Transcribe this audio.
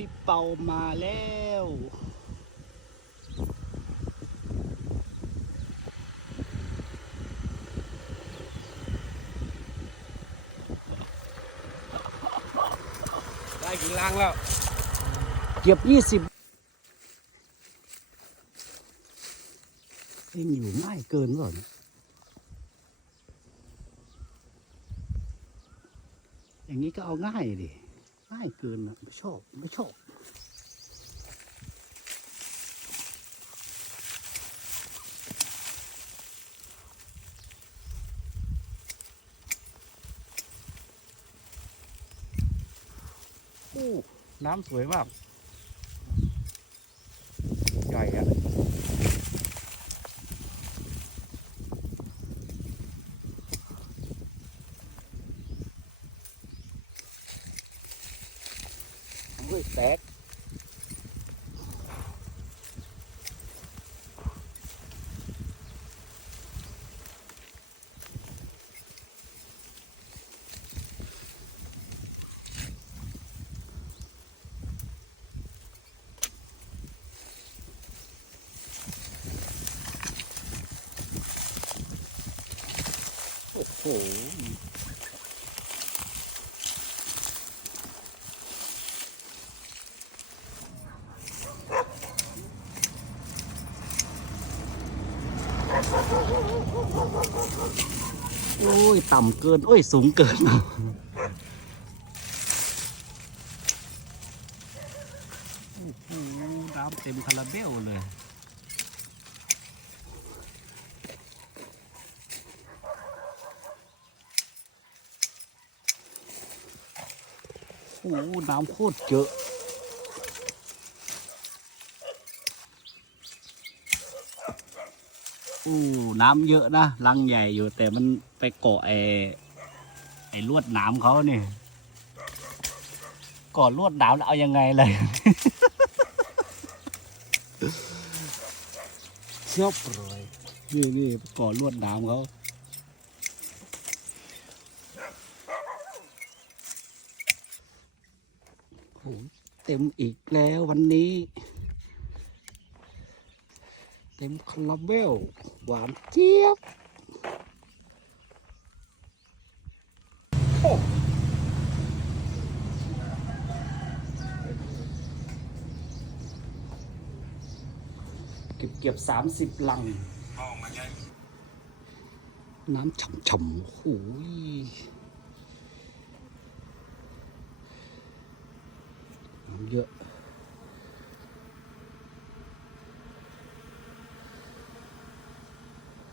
พี่เปามาแล้ว ได้กี่ลังแล้ว เก็บยี่สิบเองอยู่ง่ายเกินก่อนอย่างนี้ก็เอาง่ายดิ ง่ายเกินนะไม่ชอบไม่ชอบน้ำสวยมาก ใหญ่อะ เฮ้ยแตกโอ้โห โอ้ย ต่ำเกิน โอ้ย สูงเกิน โอ้โหน้ำเต็มคาราเบลเลย โอ้โหน้ำโคตรเยอะโอ้น้ำเยอะนะรังใหญ่อยู่แต่มัน ไปเกาะไอ้ไอ้ลวดหนามเขาเนี่ยเกาะลวดหนามแล้วเอายังไงเลยเชียบเลยนี่นี่เกาะลวดหนามเขาโอ้เต็มอีกแล้ววันนี้ เต็มคาราเบลหวานเจี๊ยบ เก็บเก็บสามสิบลัง น้ำฉ่ำๆโอ้โหยน้ำเยอะ